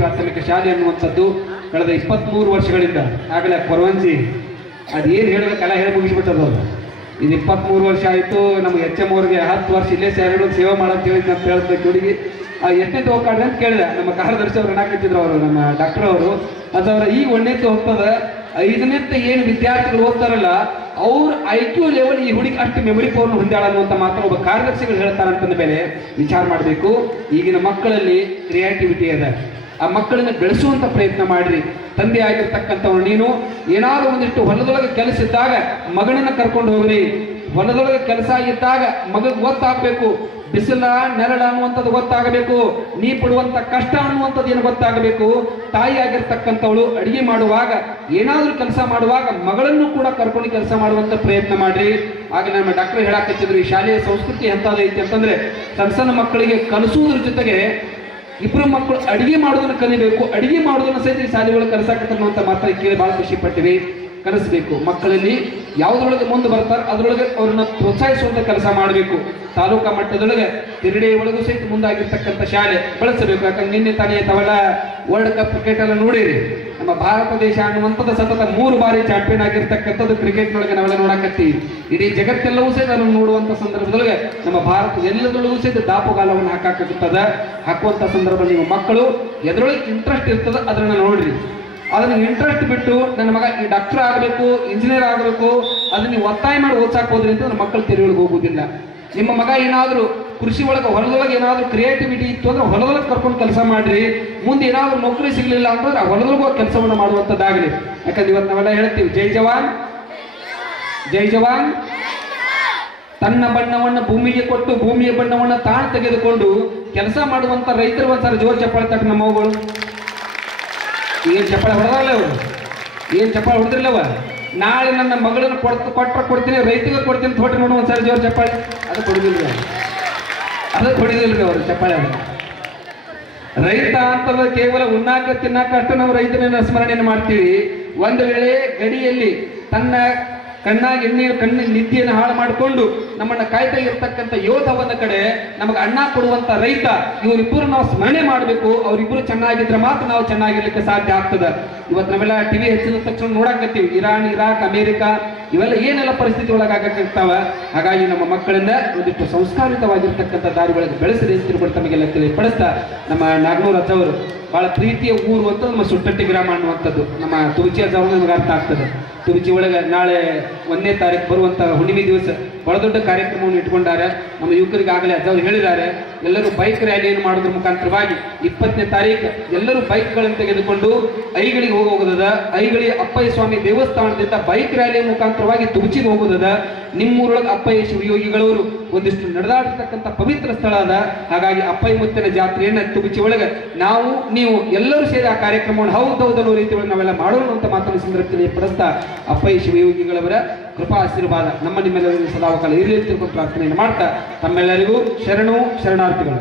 ಪ್ರಾಥಮಿಕ ಶಾಲೆ ಅನ್ನುವಂಥದ್ದು ಕಳೆದ 23 ವರ್ಷಗಳಿಂದ ಆಗಲೇ ಕೊರವಂಜಿ ಅದೇನು ಹೇಳಬೇಕಲ್ಲ ಹೇಳಿ ಮುಗಿಸ್ಬಿಟ್ಟದ್ದು. ಇದು 23 ವರ್ಷ ಆಯಿತು. ನಮ್ಗೆ HM ಅವ್ರಿಗೆ 10 ವರ್ಷ ಇಲ್ಲೇ ಸೇವೆ ಮಾಡಂತ ಹೇಳಿ ಅಂತ ಹೇಳ್ಬೇಕು. ಹುಡುಗಿ ಎಷ್ಟನೇ ಹೋಗ್ಕಾಡ್ರಿ ಅಂತ ಕೇಳಿದೆ. ನಮ್ಮ ಕಾರ್ಯದರ್ಶಿ ಅವ್ರು ಏನಾಕತ್ತಿದ್ರು, ಅವರು ನಮ್ಮ ಡಾಕ್ಟರ್ ಅವರು ಅದವರ ಈಗ 1ನೇದ್ದು ಹೋಗ್ತದೆ. 5ನೇದ್ದು ಏನು ವಿದ್ಯಾರ್ಥಿಗಳು ಓದ್ತಾರಲ್ಲ ಅವ್ರ IQ ಲೆವೆಲ್ ಈ ಹುಡುಗಿ ಅಷ್ಟು ಮೆಮೊರಿ ಪವರ್ ಹೊಂದಾಳ ಅನ್ನುವಂಥ ಮಾತ್ರ ಒಬ್ಬ ಕಾರ್ಯದರ್ಶಿಗಳು ಹೇಳ್ತಾರಂತಂದ ಮೇಲೆ ವಿಚಾರ ಮಾಡಬೇಕು. ಈಗಿನ ಮಕ್ಕಳಲ್ಲಿ ಕ್ರಿಯೇಟಿವಿಟಿ ಅದ. ಆ ಮಕ್ಕಳನ್ನ ಬೆಳೆಸುವಂತ ಪ್ರಯತ್ನ ಮಾಡ್ರಿ. ತಂದೆ ಆಗಿರ್ತಕ್ಕಂಥವ್ರು ನೀನು ಏನಾದರೂ ಒಂದಿಷ್ಟು ಹೊಲದೊಳಗೆ ಕೆಲಸ ಇದ್ದಾಗ ಮಗಳನ್ನ ಕರ್ಕೊಂಡು ಹೋಗ್ರಿ. ಹೊಲದೊಳಗೆ ಕೆಲಸ ಇದ್ದಾಗ ಮಗಗೆ ಗೊತ್ತಾಗಬೇಕು, ಬಿಸಿಲ ನೆರಳ ಅನ್ನುವಂಥದ್ದು ಗೊತ್ತಾಗಬೇಕು, ನೀ ಪಡುವಂತ ಕಷ್ಟ ಅನ್ನುವಂಥದ್ದು ಏನು ಗೊತ್ತಾಗಬೇಕು. ತಾಯಿ ಆಗಿರ್ತಕ್ಕಂಥವಳು ಅಡಿಗೆ ಮಾಡುವಾಗ ಏನಾದರೂ ಕೆಲಸ ಮಾಡುವಾಗ ಮಗಳನ್ನು ಕೂಡ ಕರ್ಕೊಂಡು ಕೆಲಸ ಮಾಡುವಂತ ಪ್ರಯತ್ನ ಮಾಡ್ರಿ. ಆಗ ನಮ್ಮ ಡಾಕ್ಟರ್ ಹೇಳಾಕತ್ತಿದ್ರು, ಈ ಶಾಲೆಯ ಸಂಸ್ಕೃತಿ ಎಂಥದೈತಿ ಅಂತಂದ್ರೆ ಸಣ್ಣ ಸಣ್ಣ ಮಕ್ಕಳಿಗೆ ಕಲಿಸುವುದ್ರ ಜೊತೆಗೆ ಇಬ್ಬರು ಮಕ್ಕಳು ಅಡಿಗೆ ಮಾಡೋದನ್ನ ಕಲಿಬೇಕು. ಅಡಿಗೆ ಮಾಡೋದನ್ನ ಸಹಿತ ಈ ಶಾಲೆಗಳು ಕಲಿಸಾಕತ್ತನ್ನು ಅಂತ ಮಾತ್ರ ಕೇಳಿ ಬಹಳ ಖುಷಿ ಪಟ್ಟಿವಿ. ಕಲಿಸ್ಬೇಕು. ಮಕ್ಕಳಲ್ಲಿ ಯಾವುದ್ರೊಳಗೆ ಮುಂದೆ ಬರ್ತಾರೆ ಅದರೊಳಗೆ ಅವ್ರನ್ನ ಪ್ರೋತ್ಸಾಹಿಸುವಂತ ಕೆಲಸ ಮಾಡಬೇಕು. ತಾಲೂಕಾ ಮಟ್ಟದೊಳಗೆ ತಿರುಡೆ ಒಳಗೂ ಸಹಿತ ಮುಂದಾಗಿರ್ತಕ್ಕಂಥ ಶಾಲೆ ಬೆಳೆಸಬೇಕು. ಯಾಕಂದ್ರೆ ನಿನ್ನೆ ತಾನೇ ತಾವೆಲ್ಲ ವರ್ಲ್ಡ್ ಕಪ್ ಕ್ರಿಕೆಟ್ ಎಲ್ಲ ನೋಡಿರಿ. ನಮ್ಮ ಭಾರತ ದೇಶ ಅನ್ನುವಂಥದ್ದು ಸತತ 3 ಬಾರಿ ಚಾಂಪಿಯನ್ ಆಗಿರ್ತಕ್ಕಂಥದ್ದು ಕ್ರಿಕೆಟ್ನೊಳಗೆ ನಾವೆಲ್ಲ ನೋಡಕತ್ತೀವಿ. ಇಡೀ ಜಗತ್ತೆಲ್ಲವೂ ಸಹಿತ ಅದನ್ನು ನೋಡುವಂಥ ಸಂದರ್ಭದೊಳಗೆ ನಮ್ಮ ಭಾರತ ಎಲ್ಲದರೊಳಗೂ ಸಹಿತ ದಾಪುಗಾಲವನ್ನು ಹಾಕುವಂಥ ಸಂದರ್ಭ ನಿಮ್ಮ ಮಕ್ಕಳು ಎದರೊಳಗೆ ಇಂಟ್ರೆಸ್ಟ್ ಇರ್ತದೆ ಅದನ್ನ ನೋಡ್ರಿ. ಅದನ್ನ ಇಂಟ್ರೆಸ್ಟ್ ಬಿಟ್ಟು ನನ್ನ ಮಗ ಈ ಡಾಕ್ಟರ್ ಆಗಬೇಕು, ಇಂಜಿನಿಯರ್ ಆಗಬೇಕು ಅದನ್ನ ನೀವು ಒತ್ತಾಯ ಮಾಡಿ ಓದ್ಸಾಕ್ ಹೋದ್ರಿ ಅಂತ ನನ್ನ ಮಕ್ಕಳು ತೆರೆಯೊಳಗೆ ಹೋಗುವುದಿಲ್ಲ. ನಿಮ್ಮ ಮಗ ಏನಾದರೂ ಕೃಷಿ ಒಳಗೆ ಹೊಲದೊಳಗೆ ಏನಾದರೂ ಕ್ರಿಯೇಟಿವಿಟಿ ಇತ್ತು ಅಂದ್ರೆ ಹೊಲದೊಳಗೆ ಕರ್ಕೊಂಡು ಕೆಲಸ ಮಾಡ್ರಿ. ಮುಂದೆ ಏನಾದರೂ ನೌಕರಿ ಸಿಗಲಿಲ್ಲ ಅಂತಂದ್ರೆ ಆ ಹೊಲದೊಳಗೂ ಕೆಲಸವನ್ನು ಮಾಡುವಂಥದ್ದಾಗಲಿ. ಯಾಕಂದ್ರೆ ಇವತ್ತು ನಾವೆಲ್ಲ ಹೇಳ್ತೀವಿ ಜೈ ಜವಾನ್ ಜೈ ಜವಾನ್. ತನ್ನ ಬಣ್ಣವನ್ನು ಭೂಮಿಗೆ ಕೊಟ್ಟು ಭೂಮಿಯ ಬಣ್ಣವನ್ನು ತಾನು ತೆಗೆದುಕೊಂಡು ಕೆಲಸ ಮಾಡುವಂತ ರೈತರು ಒಂದ್ಸಲ ಜೋರು ಚಪ್ಪಾಳೆ ತಕ್ಕ ನಮ್ಮ ಅವುಗಳು ಏನ್ ಚಪ್ಪಾಳೆ ಹೊಡೆದಲ್ಲ ಅವರು, ಏನ್ ಚಪ್ಪಾಳೆ ಹೊಡೆದಿರ್ಲವ. ನಾಳೆ ನನ್ನ ಮಗಳನ್ನು ಕೊಡ್ತೀನಿ, ರೈತಗೆ ಕೊಡ್ತೀನಿ ತೋಟ ನೋಡು ಒಂದ್ಸರಿ ಜೋರು ಚಪ್ಪಾಳೆ. ಅದು ಕೊಡುದಿಲ್ರಿ, ಅವರು ಚಪ್ಪಾಳೆ. ರೈತ ಅಂತಂದ್ರೆ ಕೇವಲ ಉಣ್ಣಾಕ ತಿನ್ನಾಕ ಅಷ್ಟು ನಾವು ರೈತನ ಸ್ಮರಣೆಯನ್ನು ಮಾಡ್ತೀವಿ. ಒಂದು ವೇಳೆ ಗಡಿಯಲ್ಲಿ ತನ್ನ ಕಣ್ಣಿನ ನಿದ್ದೆಯನ್ನು ಹಾಳು ಮಾಡಿಕೊಂಡು ನಮ್ಮನ್ನ ಕಾಯ್ತಾ ಇರತಕ್ಕಂಥ ಯೋಧ ಒಂದ ಕಡೆ, ನಮಗೆ ಅನ್ನ ಕೊಡುವಂತ ರೈತ, ಇವರಿಬ್ಬರು ನಾವು ಸ್ಮರಣೆ ಮಾಡಬೇಕು. ಅವರಿಬ್ಬರು ಚೆನ್ನಾಗಿದ್ರೆ ಮಾತ್ರ ನಾವು ಚೆನ್ನಾಗಿರ್ಲಿಕ್ಕೆ ಸಾಧ್ಯ ಆಗ್ತದೆ. ಇವತ್ತು ನಾವೆಲ್ಲ ಟಿವಿ ಹೆಚ್ಚಿದ ತಕ್ಷಣ ನೋಡಕತ್ತೀವಿ ಇರಾನ್, ಇರಾಕ್, ಅಮೇರಿಕಾ ಇವೆಲ್ಲ ಏನೆಲ್ಲ ಪರಿಸ್ಥಿತಿ ಒಳಗಾಗಕ್ಕಾಗ್ತಾವ. ಹಾಗಾಗಿ ನಮ್ಮ ಮಕ್ಕಳನ್ನ ಒಂದಿಷ್ಟು ಸಂಸ್ಕಾರಿತವಾಗಿರ್ತಕ್ಕಂಥ ದಾರಿ ಒಳಗೆ ಬೆಳೆಸಿದೆ ಅಂತ ತಮಗೆಲ್ಲ ತಿಳಿಪಡಿಸ್ತಾ, ನಮ್ಮ ನಾಗನೂರ್ ಅಜ್ಜವರು ಬಹಳ ಪ್ರೀತಿಯ ಊರು ಅಂತ ನಮ್ಮ ಸುಟ್ಟಟ್ಟಿ ಗ್ರಾಮ ಅನ್ನುವಂಥದ್ದು ನಮ್ಮ ತುಮಚಿ ಅಜ್ಜವರು ನಮಗೆ ಅರ್ಥ ಆಗ್ತದೆ. ತುಮಚಿ ಒಳಗೆ ನಾಳೆ 1ನೇ ತಾರೀಕು ಬರುವಂತ ಹುಣ್ಣಿಮೆ ದಿವಸ ಬಹಳ ದೊಡ್ಡ ಕಾರ್ಯಕ್ರಮವನ್ನು ಇಟ್ಕೊಂಡಾರೆ. ನಮ್ಮ ಯುವಕರಿಗೆ ಆಗಲೇ ಅಜ್ಜವರು ಹೇಳಿದ್ದಾರೆ, ಎಲ್ಲರೂ ಬೈಕ್ ರ್ಯಾಲಿಯನ್ನು ಮಾಡೋದ್ರ ಮುಖಾಂತರವಾಗಿ 20ನೇ ತಾರೀಕು ಎಲ್ಲರೂ ಬೈಕ್ಗಳನ್ನು ತೆಗೆದುಕೊಂಡು ಐಗಳಿಗೆ ಹೋಗೋದದ. ಐಗಳಿ ಅಪ್ಪಯ್ಯ ಸ್ವಾಮಿ ದೇವಸ್ಥಾನದಿಂದ ಬೈಕ್ ರ್ಯಾಲಿಯ ಮುಖಾಂತರವಾಗಿ ತುಮಚಿಗೆ ಹೋಗೋದದ. ನಿಮ್ಮೂರೊಳಗೆ ಅಪ್ಪಯ್ಯ ಶಿವಯೋಗಿಗಳವರು ಒಂದಿಷ್ಟು ನಡೆದಾಡಿರ್ತಕ್ಕಂಥ ಪವಿತ್ರ ಸ್ಥಳ ಅದ. ಹಾಗಾಗಿ ಅಪ್ಪಯ್ಯ ಮುತ್ತಿನ ಜಾತ್ರೆಯನ್ನು ತುಮಚಿ ಒಳಗೆ ನಾವು ನೀವು ಎಲ್ಲರೂ ಸೇರಿ ಆ ಕಾರ್ಯಕ್ರಮವನ್ನು ಹೌದೌದನ್ನೋ ರೀತಿ ಒಳಗೆ ನಾವೆಲ್ಲ ಮಾಡೋಣ ಅಂತ ಮಾತನ್ನು ಸಂದರ್ಭದಲ್ಲಿ ಪಡಿಸ್ತಾ, ಅಪ್ಪಯ್ಯ ಶಿವಯೋಗಿಗಳವರ ಕೃಪಾ ಆಶೀರ್ವಾದ ನಮ್ಮ ನಿಮ್ಮೆಲ್ಲರಿಗೂ ಸದಾಕಾಲ ಇರಲಿ ಅಂತ ಪ್ರಾರ್ಥನೆಯನ್ನು ಮಾಡ್ತಾ ತಮ್ಮೆಲ್ಲರಿಗೂ ಶರಣಾರ್ಥಿಗಳು.